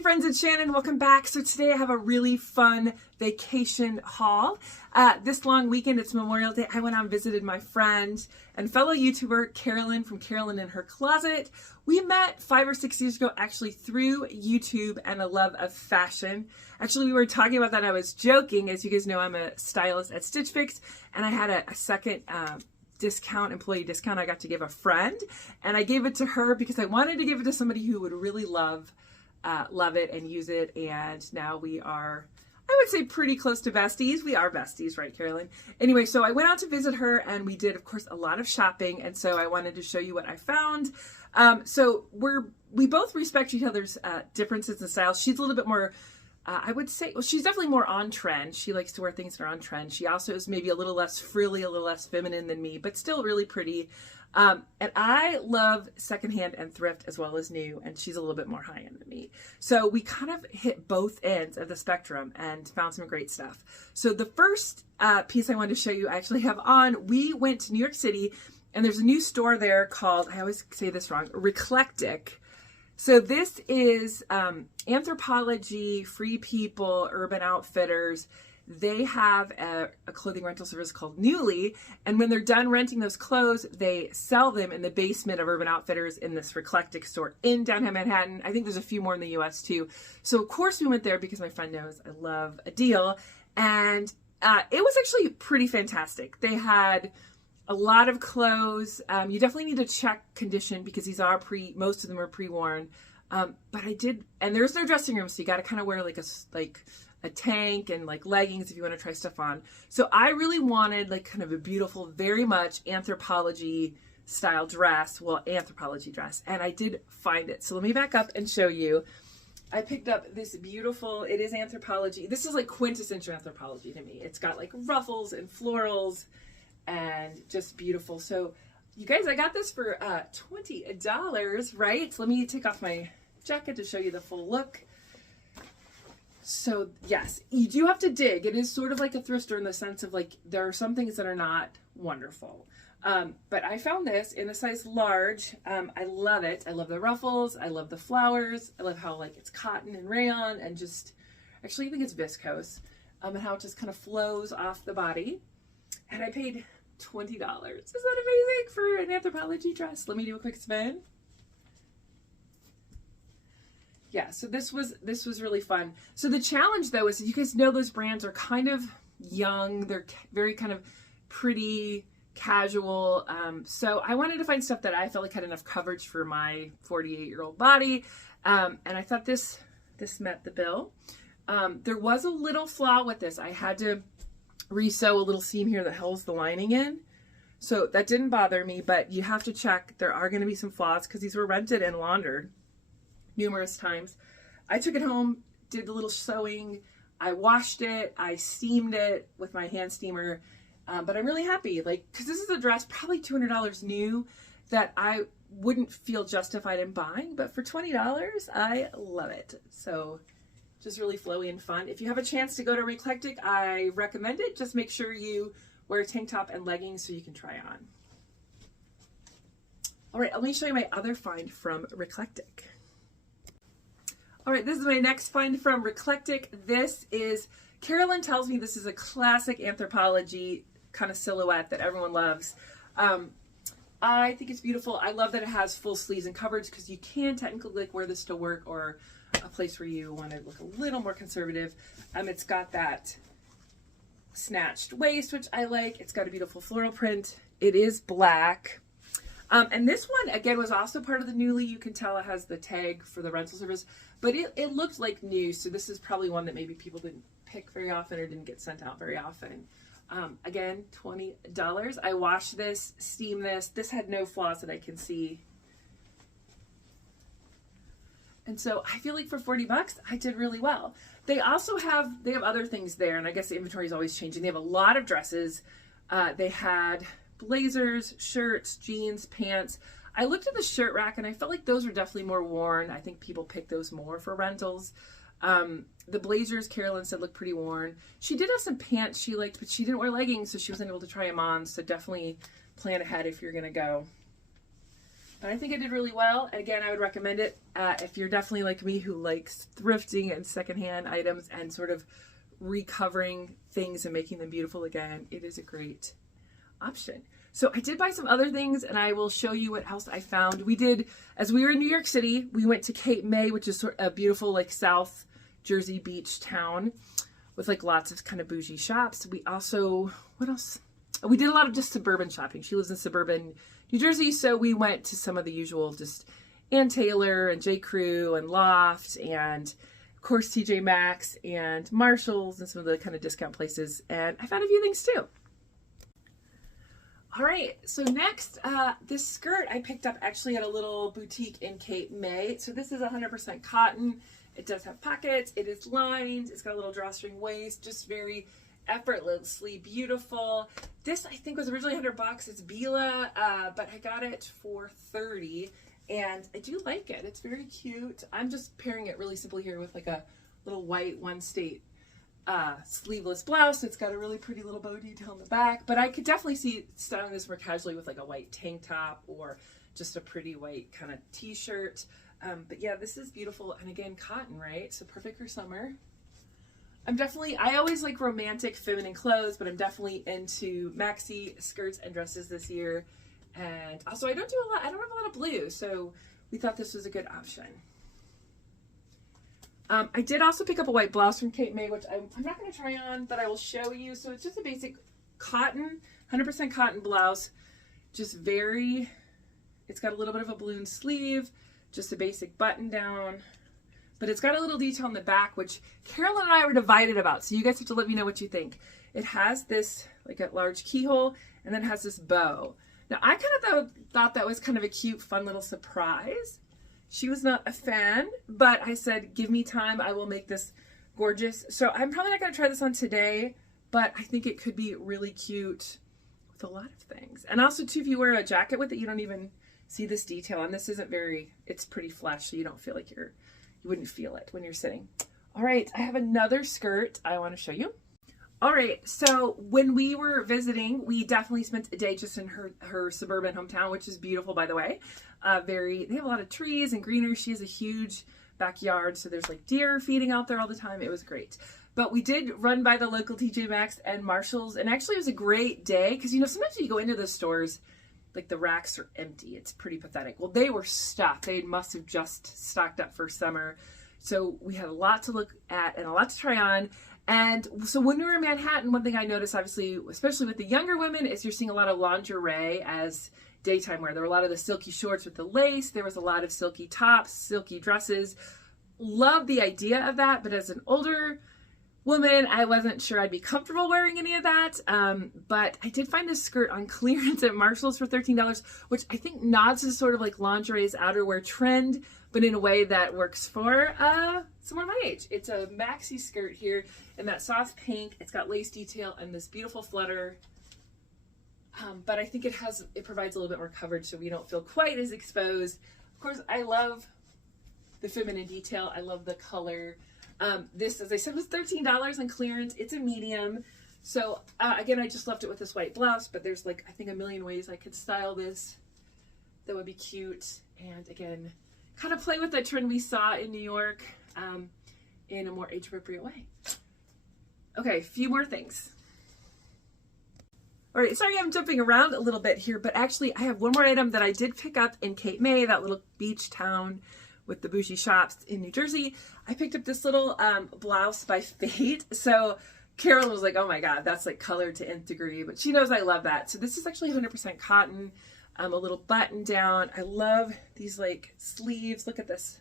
Hey friends, it's Shannon. Welcome back. So today I have a really fun vacation haul. This long weekend, it's Memorial Day. I went out and visited my friend and fellow YouTuber, Carolyn from Carolyn in Her Closet. We met 5 or 6 years ago, actually through YouTube and a love of fashion. Actually, we were talking about that. I was joking. As you guys know, I'm a stylist at Stitch Fix, and I had a second employee discount I got to give a friend, and I gave it to her because I wanted to give it to somebody who would really love it and use it. And now we are, I would say, pretty close to besties. We are besties, right, Carolyn? Anyway, so I went out to visit her, and we did, of course, a lot of shopping, and so I wanted to show you what I found. So we both respect each other's differences in style. She's a little bit more I would say, well, she's definitely more on trend. She likes to wear things that are on trend. She also is maybe a little less frilly, a little less feminine than me, but still really pretty. And I love secondhand and thrift as well as new, and she's a little bit more high-end than me. So we kind of hit both ends of the spectrum and found some great stuff. So the first piece I wanted to show you I actually have on, we went to New York City, and there's a new store there called, I always say this wrong, Reclectic. So this is Anthropologie, Free People, Urban Outfitters. They have a clothing rental service called Newly, and when they're done renting those clothes, they sell them in the basement of Urban Outfitters in this Reclectic store in downtown Manhattan. I think there's a few more in the US too. So of course we went there because my friend knows I love a deal, and it was actually pretty fantastic. They had a lot of clothes. You definitely need to check condition because these are most of them are pre-worn. But I did, and there's no dressing room, so you got to kind of wear like a tank and like leggings if you want to try stuff on. So I really wanted like kind of a beautiful, very much Anthropologie style dress, well, Anthropologie dress, and I did find it. So let me back up and show you. I picked up this beautiful, it is Anthropologie. This is like quintessential Anthropologie to me. It's got like ruffles and florals and just beautiful. So you guys, I got this for $20, right? So let me take off my jacket to show you the full look. So yes, you do have to dig. It is sort of like a thrift store in the sense of like, there are some things that are not wonderful. But I found this in a size large. I love it. I love the ruffles. I love the flowers. I love how like it's cotton and rayon and just, actually I think it's viscose, and how it just kind of flows off the body. And I paid $20. Is that amazing for an Anthropologie dress? Let me do a quick spin. Yeah, so this was really fun. So the challenge though is, you guys know those brands are kind of young. They're very kind of pretty, casual. So I wanted to find stuff that I felt like had enough coverage for my 48-year-old body. And I thought this met the bill. There was a little flaw with this. I had to resew a little seam here that holds the lining in. So that didn't bother me, but you have to check. There are going to be some flaws because these were rented and laundered numerous times. I took it home, did the little sewing, I washed it, I steamed it with my hand steamer, but I'm really happy, like, because this is a dress probably $200 new that I wouldn't feel justified in buying, but for $20, I love it. So just really flowy and fun. If you have a chance to go to Reclectic, I recommend it. Just make sure you wear a tank top and leggings so you can try on. All right, let me show you my other find from Reclectic. All right, this is my next find from Reclectic. This is, Carolyn tells me this is a classic Anthropologie kind of silhouette that everyone loves. I think it's beautiful. I love that it has full sleeves and coverage because you can technically like wear this to work or a place where you want to look a little more conservative. It's got that snatched waist, which I like. It's got a beautiful floral print. It is black. And this one, again, was also part of the Newly. You can tell it has the tag for the rental service, but it looked like new. So this is probably one that maybe people didn't pick very often or didn't get sent out very often. Again, $20. I washed this, steamed this. This had no flaws that I can see. And so I feel like for 40 bucks, I did really well. They also have other things there, and I guess the inventory is always changing. They have a lot of dresses. They had blazers, shirts, jeans, pants. I looked at the shirt rack and I felt like those were definitely more worn. I think people pick those more for rentals. The blazers, Carolyn said, looked pretty worn. She did have some pants she liked, but she didn't wear leggings, so she wasn't able to try them on. So definitely plan ahead if you're going to go. but I think I did really well. And again, I would recommend it if you're definitely like me who likes thrifting and secondhand items and sort of recovering things and making them beautiful again. It is a great option. So I did buy some other things, and I will show you what else I found. We did, as we were in New York City, we went to Cape May, which is sort of a beautiful like South Jersey beach town with like lots of kind of bougie shops. We also, what else? We did a lot of just suburban shopping. She lives in suburban New Jersey, so we went to some of the usual, just Ann Taylor and J. Crew and Loft and of course TJ Maxx and Marshalls and some of the kind of discount places. And I found a few things too. All right, so next, this skirt I picked up actually at a little boutique in Cape May. So this is 100% cotton. It does have pockets. It is lined. It's got a little drawstring waist, just very effortlessly beautiful. This I think was originally $100. It's Bila, but I got it for $30, and I do like it. It's very cute. I'm just pairing it really simply here with like a little white one state sleeveless blouse. It's got a really pretty little bow detail in the back, but I could definitely see styling this more casually with like a white tank top or just a pretty white kind of t-shirt. But yeah, this is beautiful. And again, cotton, right? So perfect for summer. I always like romantic feminine clothes, but I'm definitely into maxi skirts and dresses this year. And also I don't have a lot of blue, so we thought this was a good option. I did also pick up a white blouse from Cape May, which I'm not going to try on, but I will show you. So it's just a basic cotton, 100% cotton blouse. Just it's got a little bit of a balloon sleeve, just a basic button down, but it's got a little detail in the back, which Carolyn and I were divided about. So you guys have to let me know what you think. It has this like a large keyhole, and then it has this bow. Now I kind of thought that was kind of a cute, fun little surprise. She was not a fan, but I said, give me time. I will make this gorgeous. So I'm probably not going to try this on today, but I think it could be really cute with a lot of things. And also too, if you wear a jacket with it, you don't even see this detail. And this it's pretty flush, so you don't feel like you wouldn't feel it when you're sitting. All right, I have another skirt I want to show you. All right, so when we were visiting, we definitely spent a day just in her suburban hometown, which is beautiful, by the way. They have a lot of trees and greenery. She has a huge backyard, so there's like deer feeding out there all the time. It was great. But we did run by the local TJ Maxx and Marshalls, and actually it was a great day because, you know, sometimes when you go into those stores, like the racks are empty. It's pretty pathetic. Well, they were stuffed. They must have just stocked up for summer. So we had a lot to look at and a lot to try on. And so when we were in Manhattan, one thing I noticed, obviously, especially with the younger women, is you're seeing a lot of lingerie as daytime wear. There were a lot of the silky shorts with the lace. There was a lot of silky tops, silky dresses. Love the idea of that, but as an older woman, I wasn't sure I'd be comfortable wearing any of that. But I did find this skirt on clearance at Marshalls for $13, which I think nods to sort of like lingerie's outerwear trend, but in a way that works for someone my age. It's a maxi skirt here in that soft pink. It's got lace detail and this beautiful flutter. But I think it provides a little bit more coverage so we don't feel quite as exposed. Of course, I love the feminine detail. I love the color. This, as I said, was $13 on clearance. It's a medium. So again, I just left it with this white blouse, but there's like, I think a million ways I could style this that would be cute. And again, kind of play with that trend we saw in New York in a more age-appropriate way. Okay, a few more things. All right, sorry I'm jumping around a little bit here, but actually I have one more item that I did pick up in Cape May, that little beach town with the bougie shops in New Jersey. I picked up this little blouse by Fate. So Carolyn was like, oh my God, that's like colored to nth degree, but she knows I love that. So this is actually 100% cotton, a little button down. I love these like sleeves. Look at this.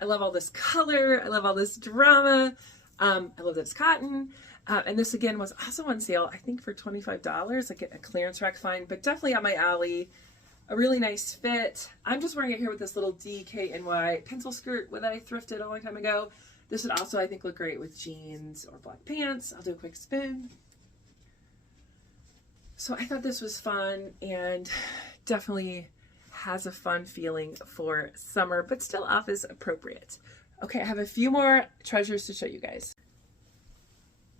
I love all this color. I love all this drama. I love that it's cotton. And this again was also on sale, I think for $25, like a clearance rack find, but definitely up my alley. A really nice fit. I'm just wearing it here with this little DKNY pencil skirt that I thrifted a long time ago. This would also, I think, look great with jeans or black pants. I'll do a quick spin. So I thought this was fun and definitely has a fun feeling for summer, but still office appropriate. Okay, I have a few more treasures to show you guys.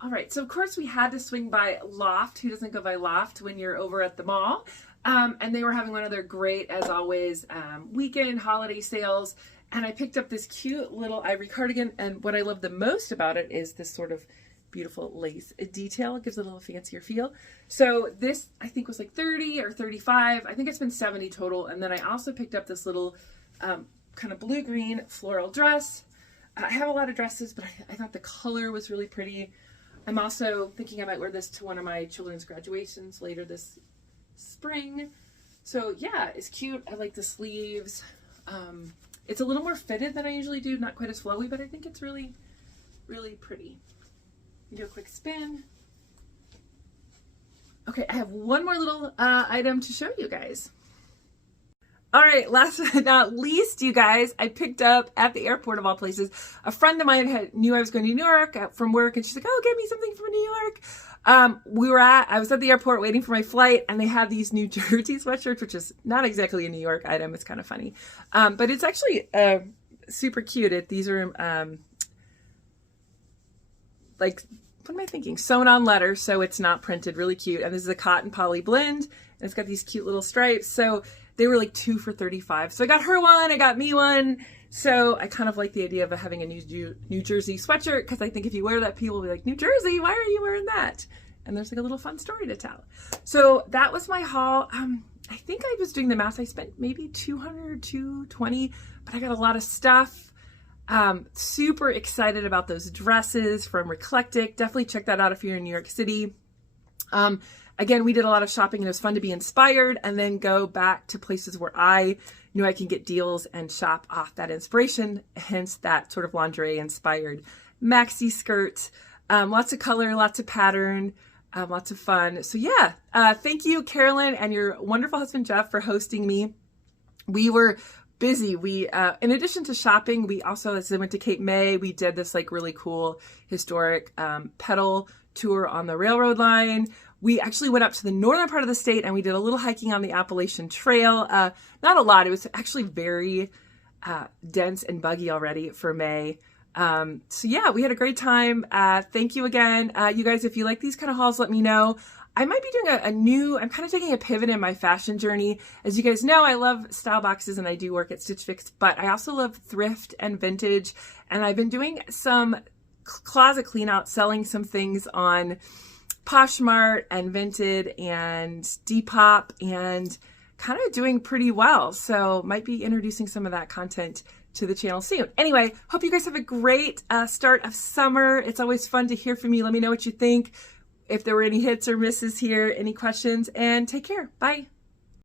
All right, so of course we had to swing by Loft. Who doesn't go by Loft when you're over at the mall? And they were having one of their great, as always, weekend holiday sales. And I picked up this cute little ivory cardigan. And what I love the most about it is this sort of beautiful lace detail. It gives it a little fancier feel. So this, I think, was like 30 or 35. I think it's been 70 total. And then I also picked up this little kind of blue-green floral dress. I have a lot of dresses, but I thought the color was really pretty. I'm also thinking I might wear this to one of my children's graduations later this spring. So yeah, it's cute. I like the sleeves. It's a little more fitted than I usually do, not quite as flowy, but I think it's really, really pretty. Do a quick spin. Okay, I have one more little item to show you guys. All right, last but not least, you guys, I picked up at the airport of all places. A friend of mine knew I was going to New York from work, and she's like, "Oh, get me something from New York." I was at the airport waiting for my flight, and they had these New Jersey sweatshirts, which is not exactly a New York item. It's kind of funny, but it's actually super cute. These are like, what am I thinking? Sewn on letters, so it's not printed. Really cute. And this is a cotton poly blend, and it's got these cute little stripes. So they were like 2 for $35. So I got her one, I got me one. So I kind of like the idea of having a New Jersey sweatshirt, because I think if you wear that, people will be like, "New Jersey, why are you wearing that?" And there's like a little fun story to tell. So that was my haul. I think I was doing the math. I spent maybe $200, $220, but I got a lot of stuff. Super excited about those dresses from Reclectic. Definitely check that out if you're in New York City. Again, we did a lot of shopping, and it was fun to be inspired and then go back to places where I knew I can get deals and shop off that inspiration, hence that sort of lingerie inspired maxi skirt. Lots of color, lots of pattern, lots of fun. So yeah, thank you, Carolyn, and your wonderful husband, Jeff, for hosting me. We were busy. We, in addition to shopping, we also, as I went to Cape May, we did this like really cool historic pedal tour on the railroad line. We actually went up to the northern part of the state, and we did a little hiking on the Appalachian Trail. Not a lot. It was actually very dense and buggy already for May. So yeah, we had a great time. Thank you again. You guys, if you like these kind of hauls, let me know. I might be doing I'm kind of taking a pivot in my fashion journey. As you guys know, I love style boxes and I do work at Stitch Fix, but I also love thrift and vintage. And I've been doing some closet clean out, selling some things on Poshmark and Vinted and Depop, and kind of doing pretty well. So might be introducing some of that content to the channel soon. Anyway, hope you guys have a great start of summer. It's always fun to hear from you. Let me know what you think. If there were any hits or misses here, any questions, and take care. Bye.